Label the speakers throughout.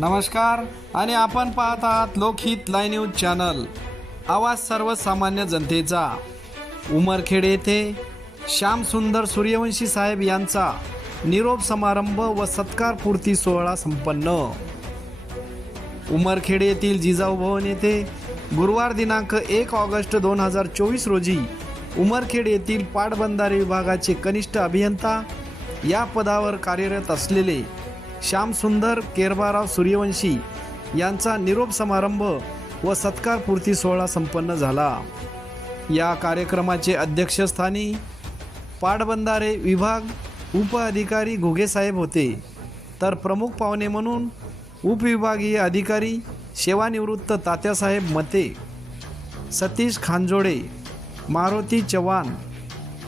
Speaker 1: नमस्कार. आणि आपण पाहत आहात लोकहित लाईन न्यूज चॅनल. आवाज सर्वसामान्य जनतेचा. उमरखेड येथे श्यामसुंदर सूर्यवंशी साहेब यांचा निरोप समारंभ व सत्कारपूर्ती सोहळा संपन्न. उमरखेड येथील जिजाऊ भवन येथे गुरुवार दिनांक एक ऑगस्ट दोन हजार चोवीस रोजी उमरखेड येथील पाटबंधारे विभागाचे कनिष्ठ अभियंता या पदावर कार्यरत असलेले श्यामसुंदर केरबाराव सूर्यवंशी यांचा निरोप समारंभ व सत्कार पूर्ती सोहळा संपन्न झाला. या कार्यक्रमाचे अध्यक्षस्थानी पाटबंधारे विभाग उपअधिकारी घुगेसाहेब होते. तर प्रमुख पाहुणे म्हणून उपविभागीय अधिकारी सेवानिवृत्त तात्यासाहेब मते सतीश खांजोडे मारुती चव्हाण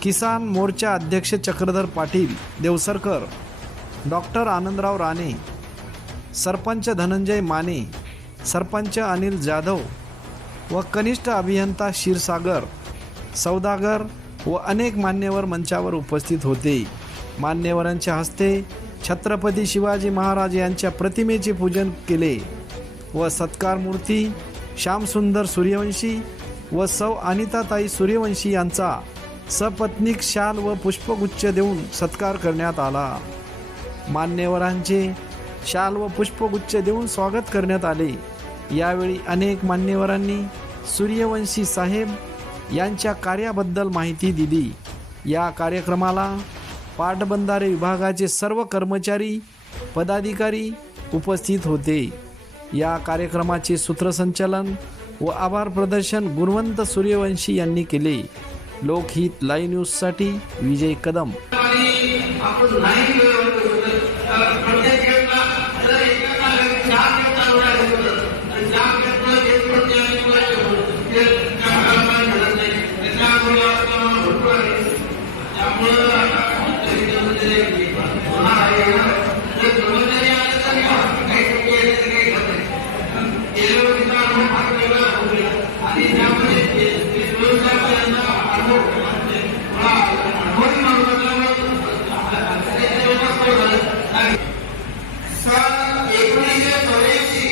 Speaker 1: किसान मोर्चा अध्यक्ष चक्रधर पाटील देवसरकर डॉक्टर आनंदराव राणे सरपंच धनंजय माने सरपंच अनिल जाधव व कनिष्ठ अभियंता क्षीरसागर सौदागर व अनेक मान्यवर मंचावर उपस्थित होते. मान्यवरांच्या हस्ते छत्रपती शिवाजी महाराज यांच्या प्रतिमेचे पूजन केले व सत्कार मूर्ती श्यामसुंदर सूर्यवंशी व सौ अनिताताई सूर्यवंशी यांचा सपत्नीक शाल व पुष्पगुच्छ देऊन सत्कार करण्यात आला. मान्यवरांचे शाल व पुष्पगुच्छ देऊन स्वागत करण्यात आले. यावेळी अनेक मान्यवरांनी सूर्यवंशी साहेब यांच्या कार्याबद्दल माहिती दिली. या कार्यक्रमाला पाटबंधारे विभागाचे सर्व कर्मचारी पदाधिकारी उपस्थित होते. या कार्यक्रमाचे सूत्रसंचालन व आभार प्रदर्शन गुणवंत सूर्यवंशी यांनी केले. लोकहित लाईव्ह न्यूजसाठी विजय कदम
Speaker 2: आपण नाही प्रत्येक खेळला जर एकेकाला चार खेळता उडायला होतं आणि चार खेळता एक प्रत्येक आणि उडायला होतं. ते त्या भागामध्ये घडत नाही. त्याच्यामुळे आपल्याला भरपूर आहे. त्यामुळं आता त्याच्यामध्ये होणार आहे. जर कर्मचारी आले तर या. काही टक्के आले तर काही घडत नाही. गेल्या वर्षीचा अनुभव फार वेगळा होता. आणि त्यामध्ये ते- ते व्यवसायाचा अनुभव म्हणजे मला अनुभवी माणूस असल्यामुळे सन एकोणीसशे चौऱ्याऐंशी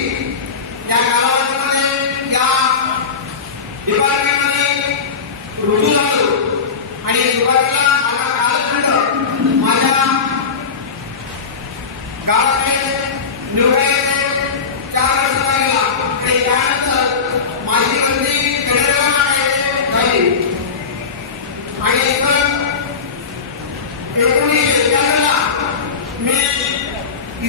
Speaker 2: या कालावधीमध्ये या डिपार्टमेंटमध्ये रुजू झालो आणि सुरुवातीला माझा कालखंड माझ्या गावाकडे निवडायचे चार वर्षाचा गेला आणि त्यानंतर माझी बदली केरळमध्ये झाली आणि सन एकोणीसशे एक्याण्णवला मी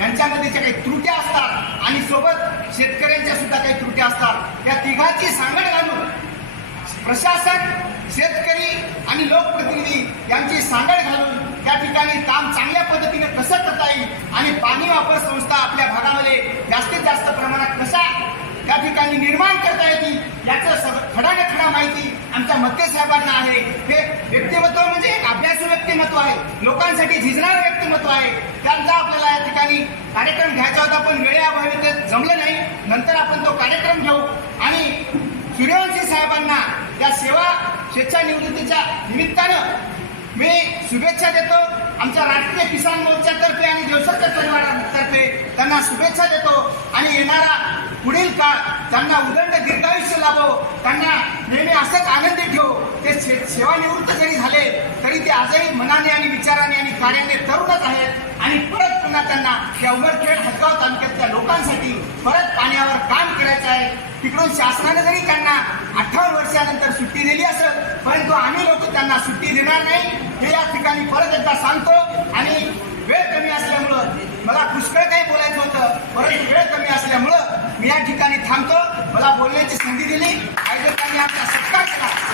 Speaker 3: यांच्यामध्ये ज्या काही त्रुट्या असतात आणि सोबत शेतकऱ्यांच्या सुद्धा काही त्रुट्या असतात. त्या तिघांची सांगड घालून प्रशासन शेतकरी आणि लोकप्रतिनिधी यांची सांगड घालून त्या ठिकाणी काम चांगल्या पद्धतीने कसं करता येईल आणि पाणी वापर संस्था आपल्या भागामध्ये जास्तीत जास्त प्रमाणात कशा त्या ठिकाणी निर्माण करता येतील याचं खडा न खडा माहिती आमच्या मत्ते साहेबांना आहे. हे व्यक्तिमत्व म्हणजे एक व्यक्तिमत्व आहे. लोकांसाठी झिजणारं व्यक्तिमत्व आहे. त्यांचा आपल्याला या ठिकाणी कार्यक्रम घ्यायचा होता पण वेळेअभावी ते जमलं नाही. नंतर आपण तो कार्यक्रम घेऊ. आणि सूर्यवंशी साहेबांना या सेवा स्वेच्छानिवृत्तीच्या निमित्तानं मी शुभेच्छा देतो. आमच्या राष्ट्रीय किसान मोर्चातर्फे आणि देवसरकर परिवारातर्फे त्यांना शुभेच्छा देतो. आणि येणारा पुढील काळ त्यांना उदंड दीर्घायुष्य लाभो. त्यांना नेहमी असंच आनंदी ते से- सेवानिवृत्त जरी झाले तरी ते आजही मनाने आणि विचाराने आणि कार्याने तरुणच आहेत. आणि परत पुन्हा त्यांना या उमरखेड हदगाव तालुक्यातल्या लोकांसाठी परत पाण्यावर काम करायचं आहे. तिकडून शासनाने जरी त्यांना अठ्ठावन्न वर्षानंतर सुट्टी दिली असेल परंतु आम्ही लोक त्यांना सुट्टी देणार नाही. हे या ठिकाणी परत एकदा सांगतो. आणि वेळ कमी असल्यामुळं मला पुष्कळ काही बोलायचं होतं. परंतु वेळ कमी असल्यामुळं मी या ठिकाणी थांबतो. मला बोलण्याची संधी दिली. आयोजकांनी आमचा सत्कार केला.